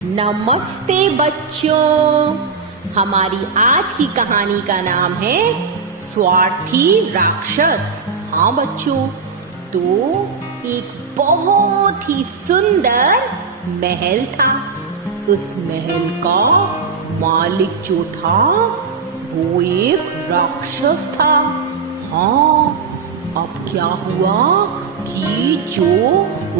नमस्ते बच्चों। हमारी आज की कहानी का नाम है स्वार्थी राक्षस। हाँ बच्चों, तो एक बहुत ही सुंदर महल था। उस महल का मालिक जो था वो एक राक्षस था। हाँ, अब क्या हुआ कि जो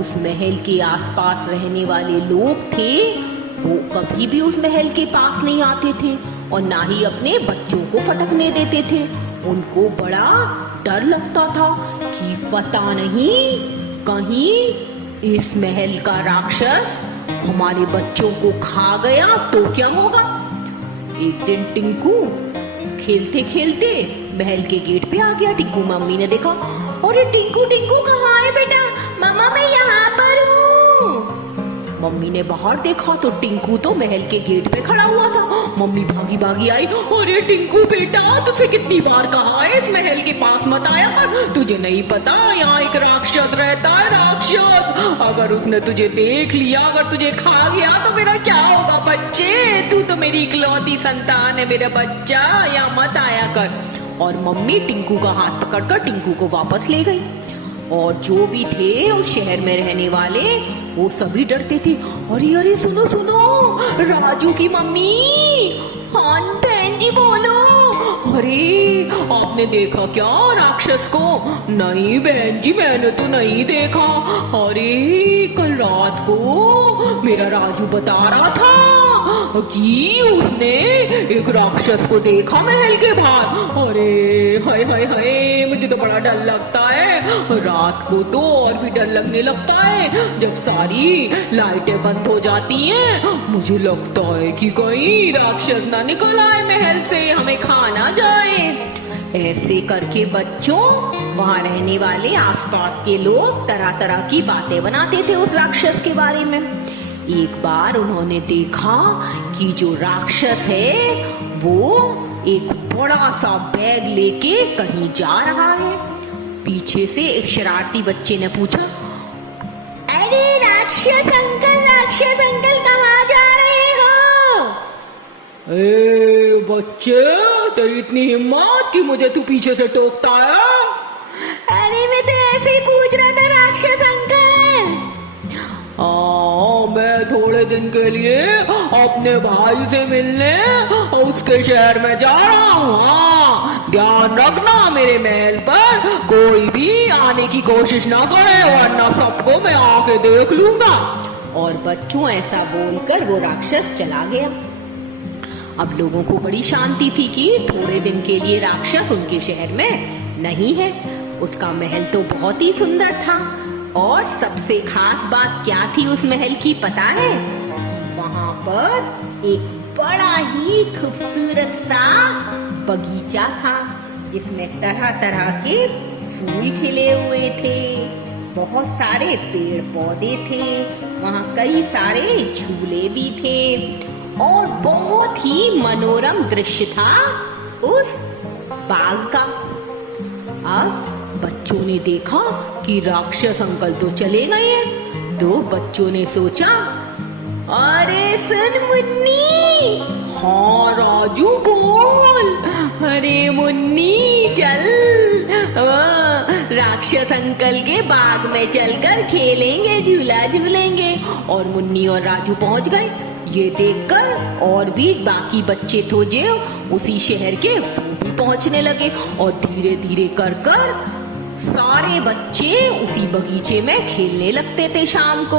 उस महल के आसपास रहने वाले लोग थे वो कभी भी उस महल के पास नहीं आते थे और ना ही अपने बच्चों को फटकने देते थे। उनको बड़ा डर लगता था कि पता नहीं कहीं इस महल का राक्षस हमारे बच्चों को खा गया तो क्या होगा। एक दिन टिंकू खेलते खेलते महल के गेट पे आ गया। टिंकू मम्मी ने देखा, अरे टिंकू टिंकू कहाँ है बेटा? मम्मा मैं यहाँ पर हूँ। मम्मी ने बाहर देखा तो टिंकू तो महल के गेट पे खड़ा हुआ था। मम्मी भागी भागी आई, अरे टिंकू बेटा तुझे कितनी बार कहा है इस महल के पास मत आया कर, तुझे नहीं पता यहाँ एक राक्षस रहता है। राक्षस अगर उसने तुझे देख लिया, अगर तुझे खा गया तो मेरा क्या होगा बच्चे? तू तो मेरी इकलौती संतान है मेरा बच्चा, यहाँ मत आया कर। और मम्मी टिंकू का हाथ पकड़कर टिंकू को वापस ले गई। और जो भी थे उस शहर में रहने वाले वो सभी डरते थे। अरे अरे सुनो सुनो, राजू की मम्मी। हाँ बहन जी बोलो। अरे आपने देखा क्या राक्षस को? नहीं बहन जी मैंने तो नहीं देखा। अरे कल रात को मेरा राजू बता रहा था कि उसने एक राक्षस को देखा महल के बाहर। अरे हाय हाय हाय, मुझे तो बड़ा डर लगता है। रात को तो और भी डर लगने लगता है जब सारी लाइटें बंद हो जाती हैं। मुझे लगता है कि कहीं राक्षस ना निकल आए महल से हमें खा ना जाए। ऐसे करके बच्चों वहाँ रहने वाले आसपास के लोग तरह तरह की बातें बनाते थे उस राक्षस के बारे में। एक बार उन्होंने देखा कि जो राक्षस है वो एक बड़ा सा बैग लेके कहीं जा रहा है। पीछे से एक शरारती बच्चे ने पूछा, अरे राक्षस अंकल कहाँ जा रहे हो? ए बच्चे, तेरी इतनी हिम्मत कि मुझे तू पीछे से टोकता है? अरे मैं तो ऐसे ही पूछ रहा था राक्षस अंकल। मैं थोड़े दिन के लिए अपने भाई से मिलने उसके शहर में जा रहा हूँ। हाँ ध्यान रखना मेरे महल पर कोई भी आने की कोशिश ना करे वरना सबको मैं आके देख लूंगा। और बच्चों ऐसा बोलकर वो राक्षस चला गया। अब लोगों को बड़ी शांति थी कि थोड़े दिन के लिए राक्षस उनके शहर में नहीं है। उसका महल तो बहुत ही सुंदर था और सबसे खास बात क्या थी उस महल की पता है? वहाँ पर एक बड़ा ही खूबसूरत सा बगीचा था जिसमें तरह तरह के फूल खिले हुए थे, बहुत सारे पेड़ पौधे थे, वहाँ कई सारे झूले भी थे और बहुत ही मनोरम दृश्य था उस बाग का। अब बच्चों ने देखा कि राक्षस अंकल तो चले गए हैं, तो बच्चों ने सोचा, अरे सुन मुन्नी। हाँ राजू बोल। अरे मुन्नी चल राक्षस अंकल के बाग में चलकर खेलेंगे, झूला झूलेंगे। और मुन्नी और राजू पहुंच गए। ये देखकर और भी बाकी बच्चे थे जो उसी शहर के वो भी पहुंचने लगे और धीरे धीरे कर सारे बच्चे उसी बगीचे में खेलने लगते थे। शाम को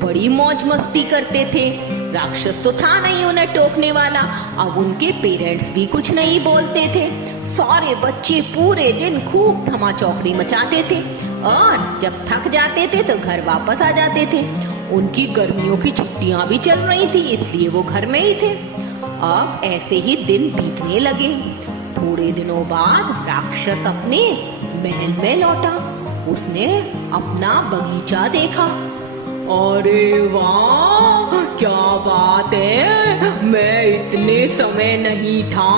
बड़ी मौज मस्ती करते थे। राक्षस तो था नहीं उन्हें टोकने वाला। अब उनके पेरेंट्स भी कुछ नहीं बोलते थे। सारे बच्चे पूरे दिन खूब धमा चौकड़ी मचाते थे और जब थक जाते थे तो घर वापस आ जाते थे। उनकी गर्मियों की छुट्टियां भी चल रही थी इसलिए वो घर में ही थे। अब ऐसे ही दिन बीतने लगे। थोड़े दिनों बाद राक्षस अपने महल में लौटा। उसने अपना बगीचा देखा। अरे वाह क्या बात है, मैं इतने समय नहीं था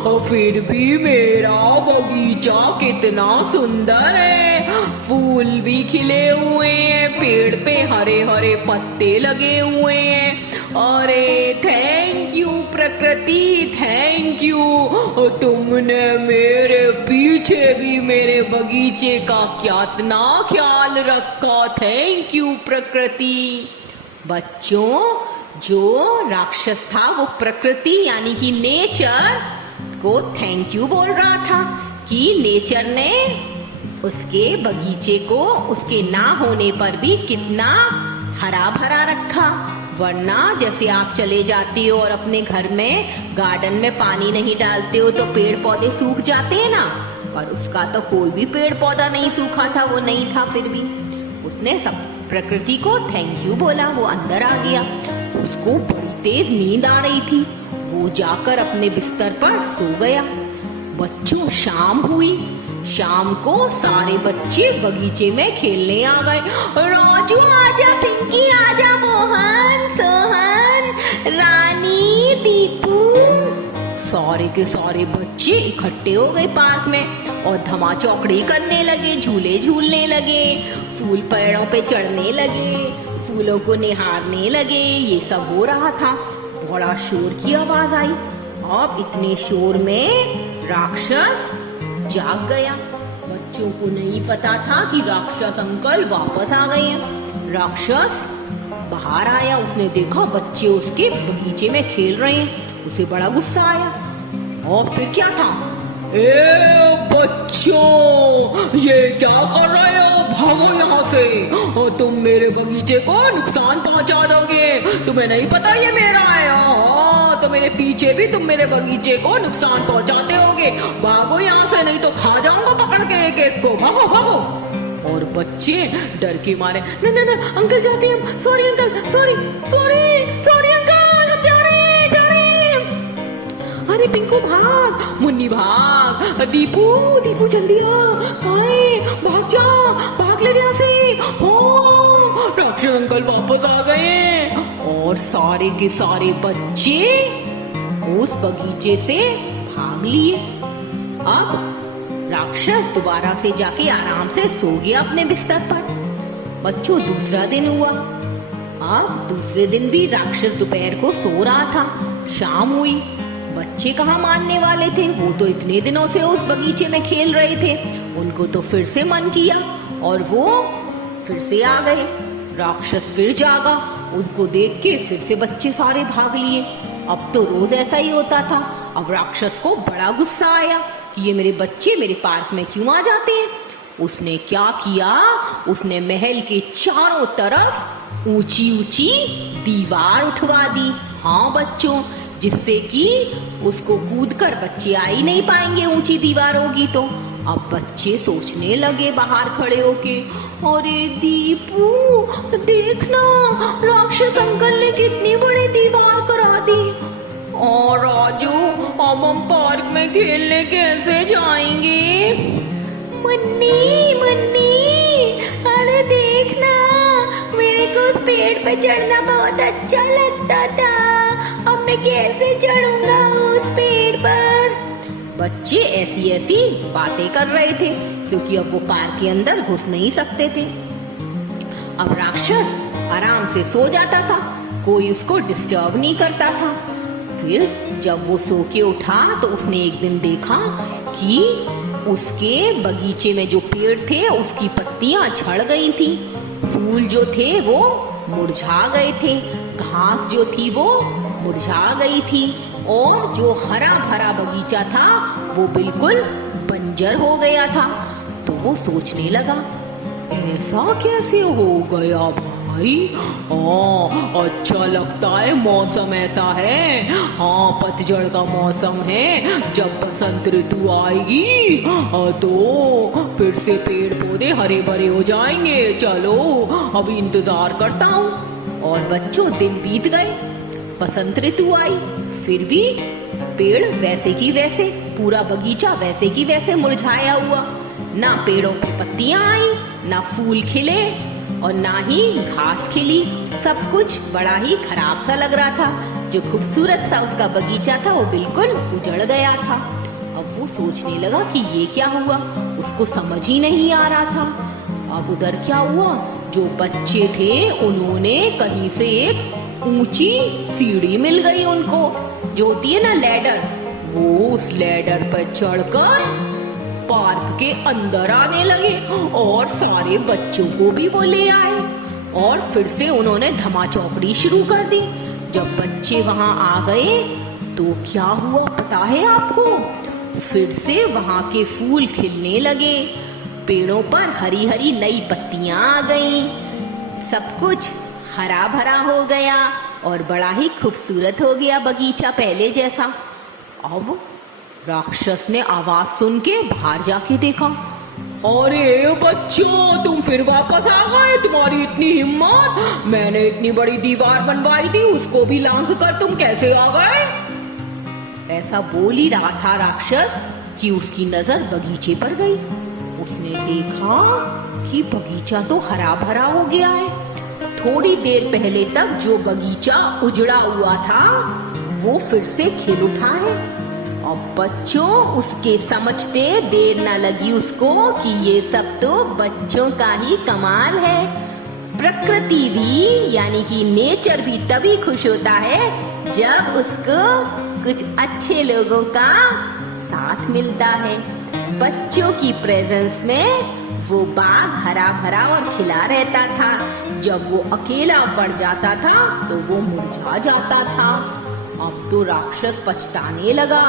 और फिर भी मेरा बगीचा कितना सुंदर है। फूल भी खिले हुए हैं, पेड़ पे हरे हरे पत्ते लगे हुए हैं। प्रकृति, थैंक यू। तुमने मेरे पीछे भी मेरे बगीचे का कितना ख्याल रखा, थैंक यू प्रकृति। बच्चों, जो राक्षस था वो प्रकृति यानी कि नेचर को थैंक यू बोल रहा था कि नेचर ने उसके बगीचे को उसके ना होने पर भी कितना हरा भरा रखा। वरना जैसे आप चले जाते हो और अपने घर में गार्डन में पानी नहीं डालते हो तो पेड़ पौधे सूख जाते हैं ना, पर उसका तो कोई भी पेड़ पौधा नहीं सूखा था, वो नहीं था, फिर भी उसने सब प्रकृति को थैंक यू बोला। वो अंदर आ गया, उसको बड़ी तेज नींद आ रही थी, वो जाकर अपने बिस्तर पर सो गया। बच्चों, शाम हुई। शाम को सारे बच्चे बगीचे में खेलने आ गए। राजू आजा, पिंकी आजा, मोहन, सोहन, रानी, दीपू, सारे के सारे बच्चे इकट्ठे हो गए पार्क में और धमा चौकड़ी करने लगे, झूले झूलने लगे, फूल पेड़ों पे चढ़ने लगे, फूलों को निहारने लगे। ये सब हो रहा था। बड़ा शोर की आवाज आई। अब इतने शोर में राक्षस जाग गया। बच्चों को नहीं पता था कि राक्षस अंकल वापस आ गए हैं। राक्षस बाहर आया, उसने देखा बच्चे उसके बगीचे में खेल रहे हैं, उसे बड़ा गुस्सा आया। और फिर क्या था? ए बच्चों, ये क्या कर रहे हो? भागो यहाँ से, और तुम मेरे बगीचे को नुकसान पहुंचा दोगे। तुम्हें नहीं पता ये मेरा है? तो मेरे पीछे भी तुम मेरे बगीचे को नुकसान पहुंचाते होगे। भागो यहाँ से, नहीं तो खा जाऊंगा पकड़ के एक एक को। भागो भागो। और बच्चे डर के मारे, न न न अंकल जाते हैं, sorry uncle, sorry sorry sorry uncle, हम जा रहे हैं, जा रहे हैं। अरे पिंकू भाग, मुन्नी भाग, दीपू दीपू जल्दी आ, आए, भाग जा, भाग ले यहाँ से। राक्षस अंकल वापस आ गए और सारे के सारे बच्चे उस बगीचे से भाग लिए। अब राक्षस दोबारा से जाके आराम से सो गया अपने बिस्तर पर। बच्चों, दूसरा दिन हुआ। अब दूसरे दिन भी राक्षस दोपहर को सो रहा था। शाम हुई। बच्चे कहाँ मानने वाले थे, वो तो इतने दिनों से उस बगीचे में खेल रहे थे। उनको तो फिर से मन किया और वो फिर से आ गए। राक्षस फिर जागा, उनको देख के फिर से बच्चे सारे भाग लिए। अब तो रोज ऐसा ही होता था। अब राक्षस को बड़ा गुस्सा आया कि ये मेरे बच्चे मेरे पार्क में क्यों आ जाते हैं। उसने क्या किया, उसने महल के चारों तरफ ऊंची ऊंची दीवार उठवा दी। हाँ बच्चों, जिससे कि उसको कूदकर बच्चे आ ही नहीं पाएंगे, ऊंची दीवार होगी तो। अब बच्चे सोचने लगे बाहर खड़े होके, अरे दीपू देखना, राक्षस अंकल ने कितनी बड़ी दीवार करा दी। और राजू, अब हम पार्क में खेलने कैसे जाएंगे? मुन्नी मुन्नी, अरे देखना, मेरे को उस पेड़ पे चढ़ना बहुत अच्छा लगता था, अब मैं कैसे चढ़ूंगा उस पेड़ पर? बच्चे ऐसी ऐसी बातें कर रहे थे क्योंकि अब वो पार्क के अंदर घुस नहीं सकते थे। अब राक्षस आराम से सो जाता था, कोई उसको डिस्टर्ब नहीं करता था। फिर जब वो सो के उठा तो उसने एक दिन देखा कि उसके बगीचे में जो पेड़ थे उसकी पत्तियां झड़ गई थी, फूल जो थे वो मुरझा गए थे, घास जो थी वो मुरझा गई थी और जो हरा भरा बगीचा था वो बिल्कुल बंजर हो गया था। तो वो सोचने लगा, ऐसा कैसे हो गया भाई? हाँ, अच्छा लगता है, मौसम ऐसा है। हाँ, पतझड़ का मौसम है, जब बसंत ऋतु आएगी तो फिर से पेड़ पौधे हरे भरे हो जाएंगे। चलो अभी इंतजार करता हूँ। और बच्चों, दिन बीत गए, बसंत ऋतु आई, फिर भी पेड़ वैसे की वैसे, पूरा बगीचा वैसे की वैसे मुरझाया हुआ। ना पेड़ों पे पत्तियां आई, ना फूल खिले और ना ही घास खिली। सब कुछ बड़ा ही खराब सा लग रहा था। जो खूबसूरत सा उसका बगीचा था वो बिल्कुल उजड़ गया था। अब वो सोचने लगा कि ये क्या हुआ, उसको समझ ही नहीं आ रहा था। अब उधर क्या हुआ, जो बच्चे थे उन्होंने कहीं से एक ऊंची सीढ़ी मिल गई उनको, जो होती है ना लैडर। वो उस लैडर पर चढ़कर पार्क के अंदर आने लगे और सारे बच्चों को भी वो ले आए और फिर से उन्होंने धमाचौकड़ी शुरू कर दी। जब बच्चे वहां आ गए तो क्या हुआ पता है आपको? फिर से वहां के फूल खिलने लगे, पेड़ों पर हरी हरी नई पत्तियां आ गईं, सब कुछ हरा भरा हो गया और बड़ा ही खूबसूरत हो गया बगीचा पहले जैसा। अब राक्षस ने आवाज सुन के बाहर जाके देखा। अरे बच्चों, तुम फिर वापस आ गए, तुम्हारी इतनी हिम्मत! मैंने इतनी बड़ी दीवार बनवाई थी, उसको भी लांघ कर तुम कैसे आ गए? ऐसा बोल ही रहा था राक्षस कि उसकी नजर बगीचे पर गई। उसने देखा कि बगीचा तो हरा भरा हो गया है। थोड़ी देर पहले तक जो बगीचा उजड़ा हुआ था वो फिर से खिल उठा है। अब बच्चों, उसके समझते देर न लगी उसको कि ये सब तो बच्चों का ही कमाल है। प्रकृति भी यानी कि नेचर भी तभी खुश होता है जब उसको कुछ अच्छे लोगों का साथ मिलता है। बच्चों की प्रेजेंस में वो बाग हरा भरा और खिला रहता था। जब वो अकेला पड़ जाता था तो वो मुरझा जाता था। अब तो राक्षस पछताने लगा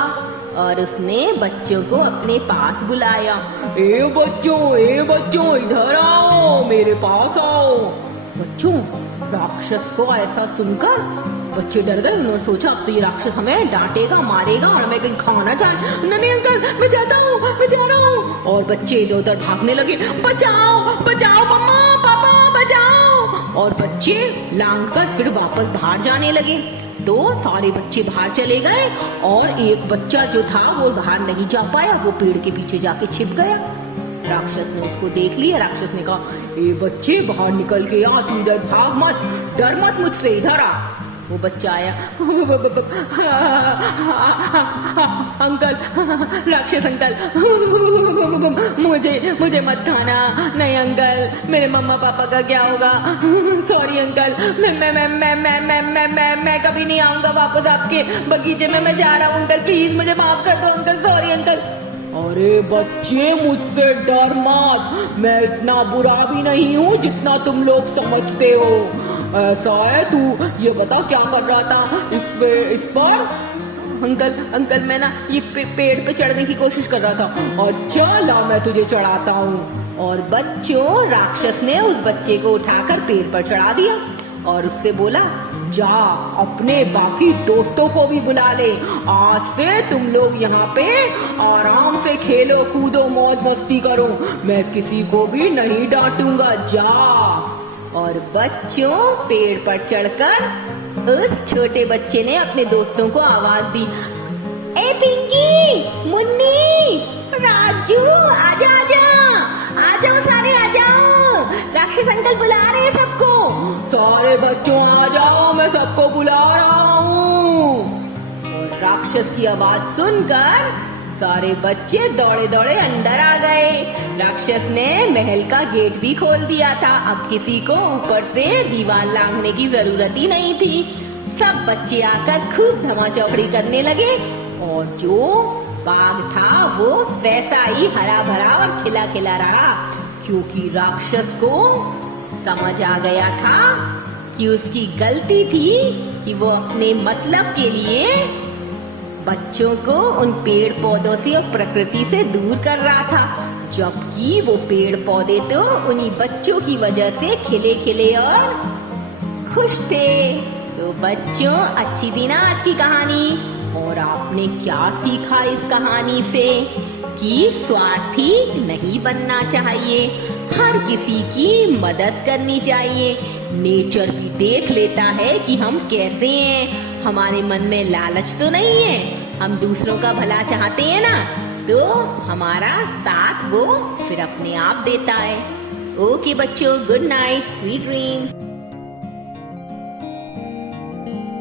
और उसने बच्चों को अपने पास बुलाया। ए बच्चों, इधर आओ, मेरे पास आओ। बच्चों, राक्षस को ऐसा सुनकर बच्चे डर गए। उन्होंने सोचा अब तो ये राक्षस हमें डांटेगा, मारेगा और हमें कहीं खाना जाए। नहीं अंकल, मैं जाता हूँ, मैं जा रहा हूँ। और बच्चे इधर उधर भागने लगे। बचाओ बचाओ, मम्मा पापा बचाओ। और बच्चे लांघ कर फिर वापस बाहर जाने लगे। तो सारे बच्चे बाहर चले गए और एक बच्चा जो था वो बाहर नहीं जा पाया, वो पेड़ के पीछे जाके छिप गया। राक्षस ने उसको देख लिया। राक्षस ने कहा, ए बच्चे, बाहर निकल के आ, तू इधर भाग मत, डर मत मुझसे, इधर आ। वो बच्चा आया। अंकल, राक्षस अंकल, मुझे मत खाना। नहीं अंकल, मेरे मम्मा पापा का क्या होगा? सॉरी अंकल, मैं कभी नहीं आऊंगा वापस आपके बगीचे में। मैं जा रहा हूँ अंकल, प्लीज मुझे माफ कर दो अंकल, सॉरी अंकल। अरे बच्चे, मुझसे डर मत, मैं इतना बुरा भी नहीं हूँ जितना तुम लोग समझते हो। ऐसा है, तू ये बता क्या कर रहा था इस पर? अंकल मैं ना ये पेड़ पे चढ़ने की कोशिश कर रहा था। अच्छा, ला मैं तुझे चढ़ाता हूँ। और बच्चों, राक्षस ने उस बच्चे को उठाकर पेड़ पर चढ़ा दिया और उससे बोला, जा अपने बाकी दोस्तों को भी बुला ले, आज से तुम लोग यहाँ पे आराम से खेलो कूदो मौज मस्ती करो, मैं किसी को भी नहीं डांटूंगा, जा। और बच्चों, पेड़ पर चढ़कर उस छोटे बच्चे ने अपने दोस्तों को आवाज दी, ए पिंकी, मुन्नी, राजू, आजा आजा, आ जाओ सारे, आ जाओ, राक्षस अंकल बुला रहे हैं सबको। सारे बच्चों आ जाओ, मैं सबको बुला रहा हूँ। और राक्षस की आवाज सुनकर सारे बच्चे दौड़े दौड़े अंदर आ गए। राक्षस ने महल का गेट भी खोल दिया था। अब किसी को ऊपर से दीवार लांघने की जरूरत ही नहीं थी। सब बच्चे आकर खूब धमाचौकड़ी करने लगे और जो बाग था वो वैसा ही हरा भरा और खिला खिला रहा, क्योंकि राक्षस को समझ आ गया था कि उसकी गलती थी कि वो अपने मतलब के लिए बच्चों को उन पेड़ पौधों से और प्रकृति से दूर कर रहा था, जबकि वो पेड़ पौधे तो उन्हीं बच्चों की वजह से खिले खिले और खुश थे। तो बच्चों, अच्छी थी ना आज की कहानी? और आपने क्या सीखा इस कहानी से? कि स्वार्थी नहीं बनना चाहिए, हर किसी की मदद करनी चाहिए। नेचर भी देख लेता है कि हम कैसे हैं, हमारे मन में लालच तो नहीं है, हम दूसरों का भला चाहते हैं ना, तो हमारा साथ वो फिर अपने आप देता है। ओके बच्चों, गुड नाइट, स्वीट ड्रीम्स।